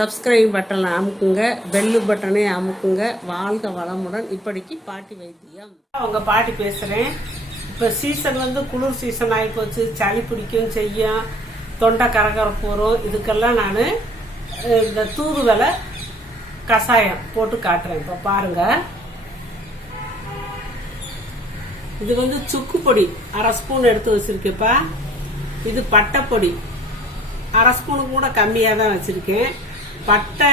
Subscribe பட்டனை அமுக்குங்க, bell பட்டனை அமுக்குங்க. வாழ்க வளமுடன். இப்படிக்கு பாட்டி வைத்தியம். அவங்க பாட்டி பேசுகிறேன். இப்போ சீசன் குளிர் சீசன் ஆகி போச்சு. சளி பிடிக்கும் செய்யும், தொண்டை கரகரப்பு வரும். இதுக்கெல்லாம் நான் இந்த தூதுவளை கஷாயம் போட்டு காட்டுறேன். இப்போ பாருங்க, இது சுக்கு பொடி அரை ஸ்பூன் எடுத்து வச்சிருக்கேப்பா. இது பட்டைப்பொடி அரை ஸ்பூனுக்கு கூட கம்மியாக தான் வச்சிருக்கேன். பட்டை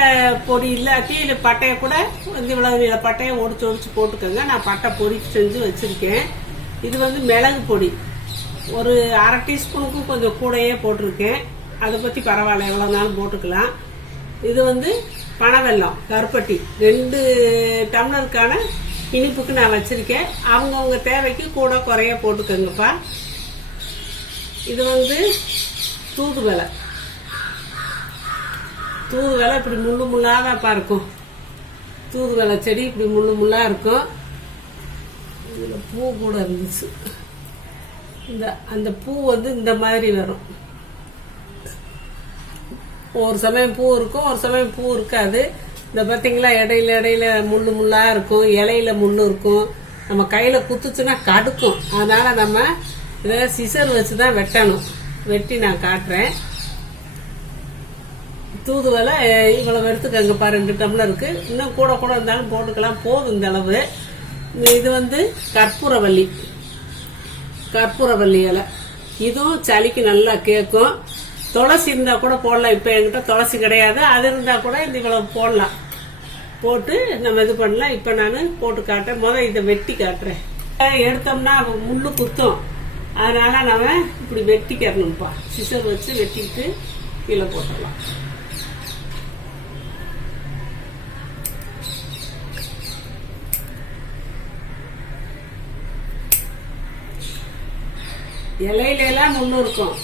பொடி இல்லாட்டி இல்லை பட்டையை கூட இவ்வளவு பட்டையை ஒடிச்சு போட்டுக்கோங்க. நான் பட்டை பொடி செஞ்சு வச்சிருக்கேன். இது மிளகு பொடி ஒரு அரை டீஸ்பூனுக்கும் கொஞ்சம் கூடையே போட்டிருக்கேன். அதை பற்றி பரவாயில்ல, எவ்வளோ நாளும் போட்டுக்கலாம். இது பனவெல்லம் கருப்பட்டி 2 டம்ளருக்கான இனிப்புக்கு நான் வச்சிருக்கேன். அவங்கவுங்க தேவைக்கு கூட குறைய போட்டுக்கோங்கப்பா. இது தூதுவளை இப்படி முள்ளு முள்ளாதான்ப்பா இருக்கும். தூதுவளை செடி இப்படி முள்ளு முள்ளா இருக்கும். இதில் பூ கூட இருந்துச்சு. அந்த பூ இந்த மாதிரி வரும். ஒரு சமயம் பூ இருக்கும், ஒரு சமயம் பூ இருக்காது. இந்த பார்த்தீங்களா, இடையில முள்ளு முள்ளா இருக்கும், இலையில முள்ளு இருக்கும். நம்ம கையில குத்துச்சுன்னா கடுக்கும். அதனால நம்ம இதை சிசர் வச்சுதான் வெட்டணும். வெட்டி நான் காட்டுறேன். தூதுவளை இவ்வளவு எடுத்துக்கங்கப்பா. 2 டம்ளருக்கு. இன்னும் கூட இருந்தாலும் போட்டுக்கலாம், போதும் இந்த அளவு. இது கற்பூரவல்லி இலை. இதுவும் சளிக்கு நல்லா கேட்கும். துளசி இருந்தா கூட போடலாம். இப்ப என்கிட்ட துளசி கிடையாது, அது இருந்தா கூட இந்த இவ்வளவு போடலாம். போட்டு நம்ம இது பண்ணலாம். இப்ப நான் போட்டு காட்டுறேன். முதல்ல இதை வெட்டி காட்டுறேன். எடுத்தோம்னா முள்ளு குத்தும், அதனால நம்ம இப்படி வெட்டிக்கிறணும்ப்பா. சிசர் வச்சு வெட்டிட்டு கீழே போட்டுடலாம். இலையில எல்லாம் முள்ளு இருக்கும்.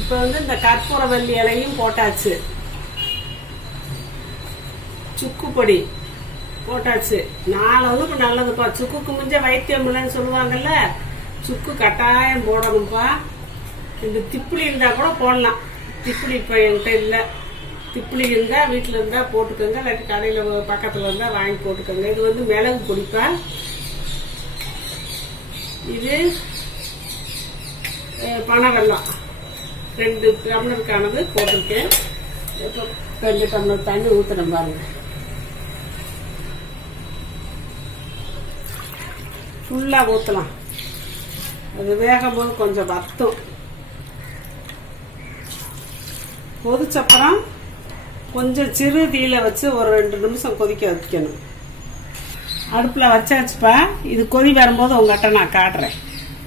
இப்ப இந்த கற்பூரவல்லி இலையும் போட்டாச்சு. சுக்கு பொடி போட்டாச்சு. 4 நல்லதுப்பா. சுக்குக்கு முஞ்ச வைத்தியம் இல்லைன்னு சொல்லுவாங்கல்ல, சுக்கு கட்டாயம் போடணும்ப்பா. இந்த திப்பிலி இருந்தா கூட போடலாம். திப்பிலி இப்ப என்கிட்ட இல்லை. திப்பிலி இருந்தா வீட்டுல இருந்தா போட்டுக்கோங்க, இல்லாட்டி கடையில பக்கத்துல இருந்தா வாங்கி போட்டுக்கோங்க. இது மிளகு பொடிப்பா. இது பனவெல்லம் 2 டம்ளருக்கானது போட்டிருக்கேன். இப்போ 2 டம்ளர் தண்ணி ஊத்துறேன் பாருங்க. ஃபுல்லா ஊத்தலாம். அது வேகும் போது கொஞ்சம் வத்தும். கொதிச்சப்புறம் கொஞ்சம் சிறு தீயில வச்சு ஒரு 2 நிமிஷம் கொதிக்க வைக்கணும். அடுப்புல வச்சாச்சுப்பா. இது கொதி வரும்போது உங்ககிட்ட நான் காட்டுறேன்.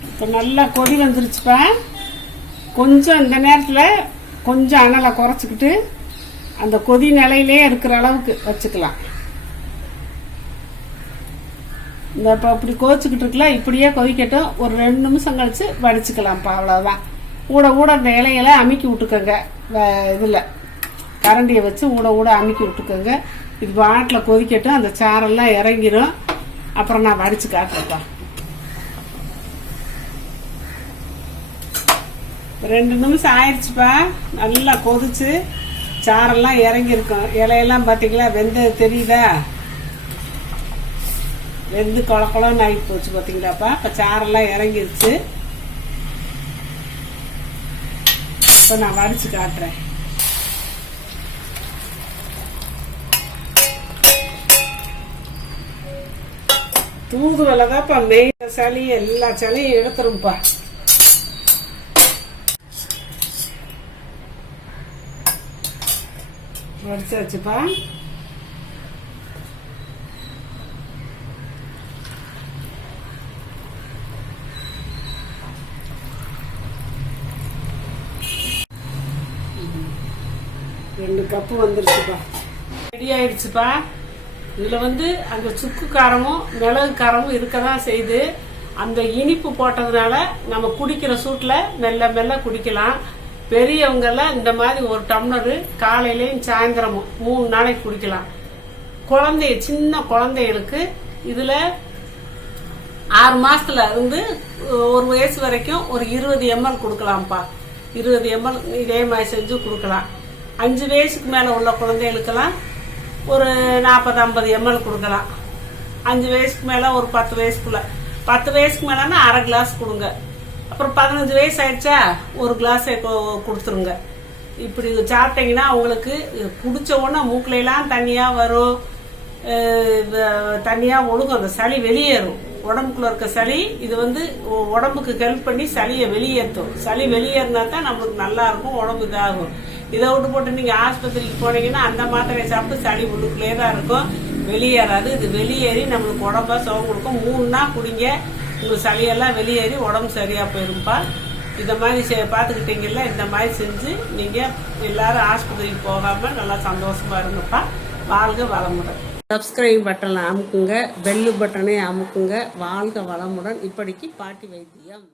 இப்போ நல்லா கொதி வந்துருச்சுப்பா. கொஞ்சம் இந்த நேரத்தில் கொஞ்சம் அனலை குறைச்சிக்கிட்டு அந்த கொதி நிலையிலே இருக்கிற அளவுக்கு வச்சுக்கலாம். இந்த இப்போ இப்படி கொதிச்சுக்கிட்டு இருக்கலாம். இப்படியே கொதிக்கட்டும். ஒரு 2 நிமிஷம் கழிச்சு வடிச்சுக்கலாம்ப்பா. அவ்வளோதான். ஊட அந்த இலையில அமுக்கி விட்டுக்கோங்க. இதில் கரண்டியை வச்சு ஊட அமுக்கி விட்டுக்கோங்க. இது பாட்டில் கொதிக்கட்டும். அந்த சாரெல்லாம் இறங்கிரும். அப்புறம் நான் வடிச்சு காட்டுறேன்ப்பா. 2 நிமிஷம் ஆயிடுச்சுப்பா. நல்லா கொதிச்சு சாரெல்லாம் இறங்கிருக்கும். இலையெல்லாம் பார்த்தீங்களா, வெந்தது தெரியுதா? வெந்து கொலன்னு ஆகி போச்சு பார்த்தீங்களாப்பா. இப்போ சாரெல்லாம் இறங்கிருச்சு. இப்போ நான் வடிச்சு காட்டுறேன். தூதுவளை தான்ப்பா மெயின். சளி எல்லா சளியும் எடுத்துரும்ப்பா. வடிச்சாச்சுப்பா. ரெண்டு கப்பு வந்துருச்சுப்பா. ரெடி ஆயிடுச்சுப்பா. இதுல அந்த சுக்கு காரமும் மிளகு காரமும் இருக்கதான் செய்து. அந்த இனிப்பு போட்டதுனால நம்ம குடிக்கிற சூட்ல மெல்ல மெல்ல குடிக்கலாம். பெரியவங்க எல்லாம் இந்த மாதிரி ஒரு டம்ளரு காலையிலயும் சாயந்தரமும் 3 நாளைக்கு குடிக்கலாம். சின்ன குழந்தைகளுக்கு இதுல 6 மாசத்துல இருந்து 1 வயசு வரைக்கும் ஒரு 20 ml கொடுக்கலாம்ப்பா. 20 ml இதே மாதிரி செஞ்சு கொடுக்கலாம். 5 வயசுக்கு மேல உள்ள குழந்தைகளுக்கெல்லாம் ஒரு 40-50 ml கொடுக்கலாம். 5 வயசுக்கு மேல ஒரு 10 வயசுக்குள்ள 10 வயசுக்கு மேலன்னா அரை கிளாஸ் கொடுங்க. அப்புறம் 15 வயசு ஆயிடுச்சா ஒரு கிளாஸ் கொடுத்துருங்க. இப்படி சாப்பிட்டீங்கன்னா உங்களுக்கு குடிச்ச உடனே மூக்குல எல்லாம் தண்ணியா வரும், தண்ணியா ஒழுகும், அந்த சளி வெளியேறும். உடம்புக்குள்ள இருக்க சளி இது உடம்புக்கு ஹெல்ப் பண்ணி சளியை வெளியேற்றும். சளி வெளியேறினா தான் நம்மளுக்கு நல்லா இருக்கும், உடம்பு இதாகும். இதை விட்டு போட்டு நீங்க ஆஸ்பத்திரிக்கு போனீங்கன்னா அந்த மாத்திரையை சாப்பிட்டு சளி உள்ளுக்குள்ளே தான் இருக்கும், வெளியேறாது. இது வெளியேறி நம்மளுக்கு உடம்பா சுகம் கொடுக்கும். 3 நாள் குடிங்க, உங்களுக்கு சளியெல்லாம் வெளியேறி உடம்பு சரியா போயிருப்பா. இந்த மாதிரி பார்த்துக்கிட்டீங்கல்ல, இந்த மாதிரி செஞ்சு நீங்க எல்லாரும் ஆஸ்பத்திரிக்கு போகாம நல்லா சந்தோஷமா இருங்கப்பா. வாழ்க வளமுடன். சப்ஸ்கிரைப் பட்டனை அமுக்குங்க, பெல்லு பட்டனை அமுக்குங்க. வாழ்க வளமுடன். இப்படிக்கு பாட்டி வைத்தியம்.